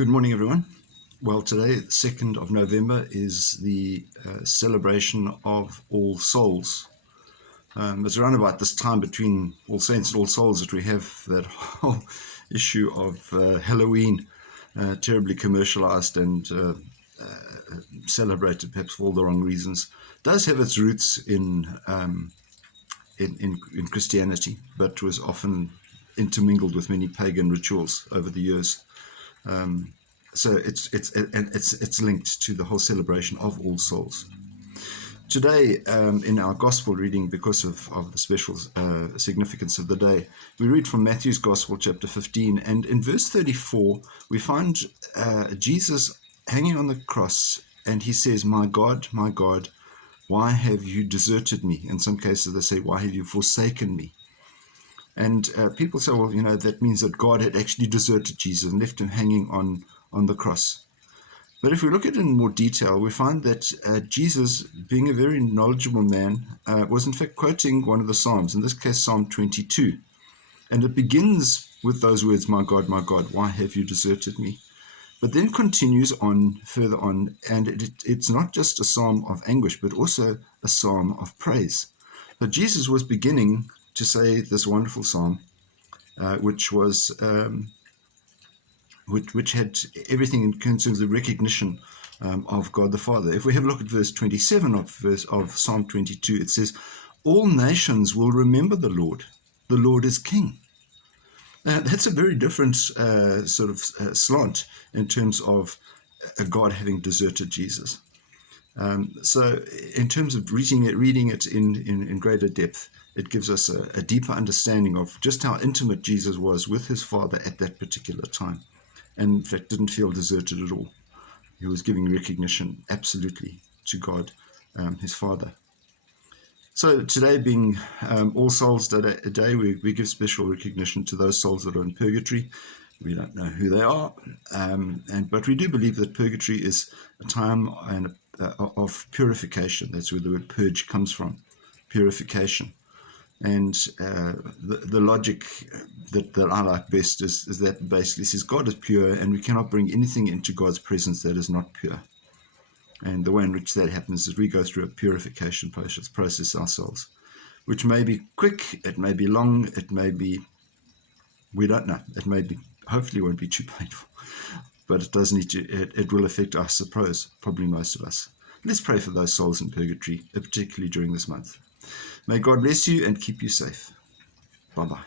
Good morning, everyone. Well, today, 2nd of November, is the celebration of All Souls. It's around about this time between All Saints and All Souls that we have that whole issue of Halloween, terribly commercialized and celebrated perhaps for all the wrong reasons. It does have its roots in Christianity, but was often intermingled with many pagan rituals over the years. So it's linked to the whole celebration of All Souls. Today, in our gospel reading, because of the special significance of the day, we read from Matthew's Gospel, chapter 15, and in verse 34, we find Jesus hanging on the cross, and he says, my God, why have you deserted me?" In some cases, they say, "Why have you forsaken me?" And people say, well, that means that God had actually deserted Jesus and left him hanging on the cross. But if we look at it in more detail, we find that Jesus, being a very knowledgeable man, was in fact quoting one of the Psalms, in this case Psalm 22. And it begins with those words, my God, why have you deserted me?" But then continues on further on, and it's not just a psalm of anguish, but also a psalm of praise. So Jesus was beginning to say this wonderful psalm, which had everything in terms of the recognition of God the Father. If we have a look at verse 27 of Psalm 22, it says, "All nations will remember the Lord is King." That's a very different slant in terms of God having deserted Jesus. So in terms of reading it in greater depth, it gives us a deeper understanding of just how intimate Jesus was with his Father at that particular time, and in fact didn't feel deserted at all. He was giving recognition absolutely to God, his Father. So today, being All Souls Day, we give special recognition to those souls that are in purgatory. We don't know who they are, but we do believe that purgatory is a time of purification. That's where the word purge comes from, purification. And the logic that I like best is that basically says God is pure, and we cannot bring anything into God's presence that is not pure. And the way in which that happens is we go through a purification process ourselves, which may be quick, it may be long, it may be, we don't know, it may be, hopefully won't be too painful, but it does need to, it will affect, I suppose, probably most of us. Let's pray for those souls in purgatory, particularly during this month. May God bless you and keep you safe. Bye-bye.